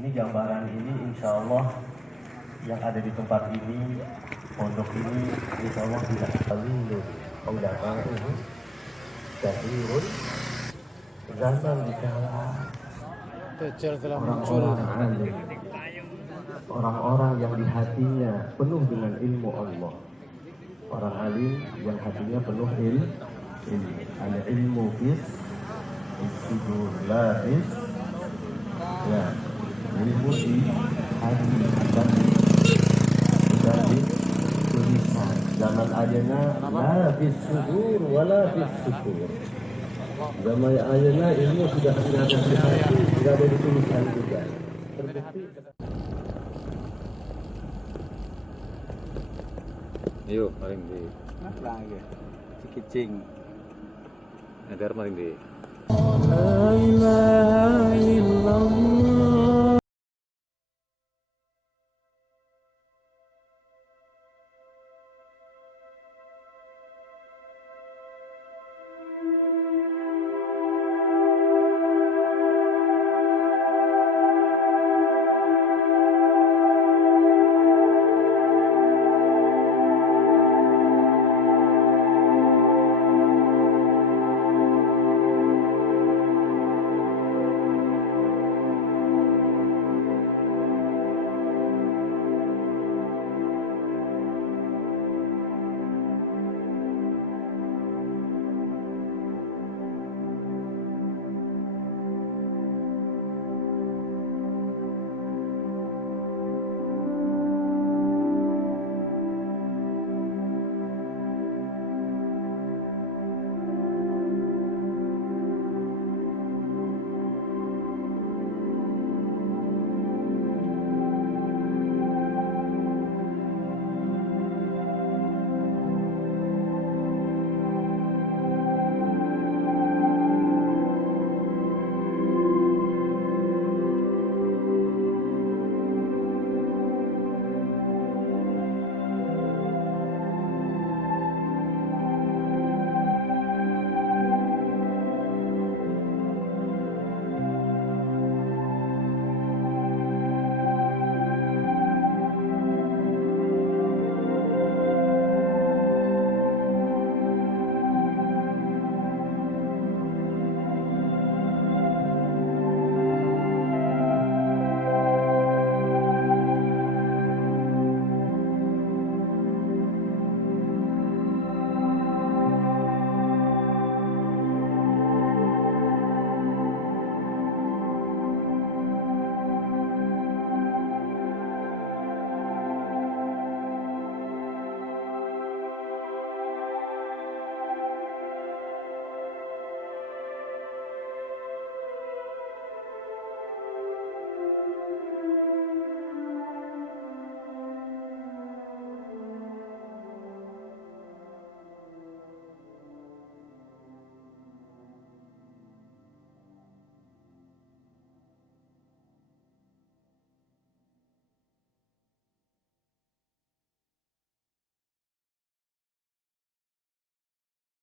Ini gambaran ini insya Allah yang ada di tempat ini, pondok ini insya Allah tidak terlalu ulama ini jahilun zaman dikala orang-orang yang di hatinya penuh dengan ilmu Allah, orang alim yang hatinya penuh ilmu, ada ilmu fis sudur labis, ya ilmu di hati dan di tulisan. Zaman ayeuna la fis sudur wala fis sudur. Zaman ayeuna ilmu sudah tidak ada di hati, tidak ada di tulisan juga. Terbukti. Yuk, paling di lagi cikicing agar paling di la ilaha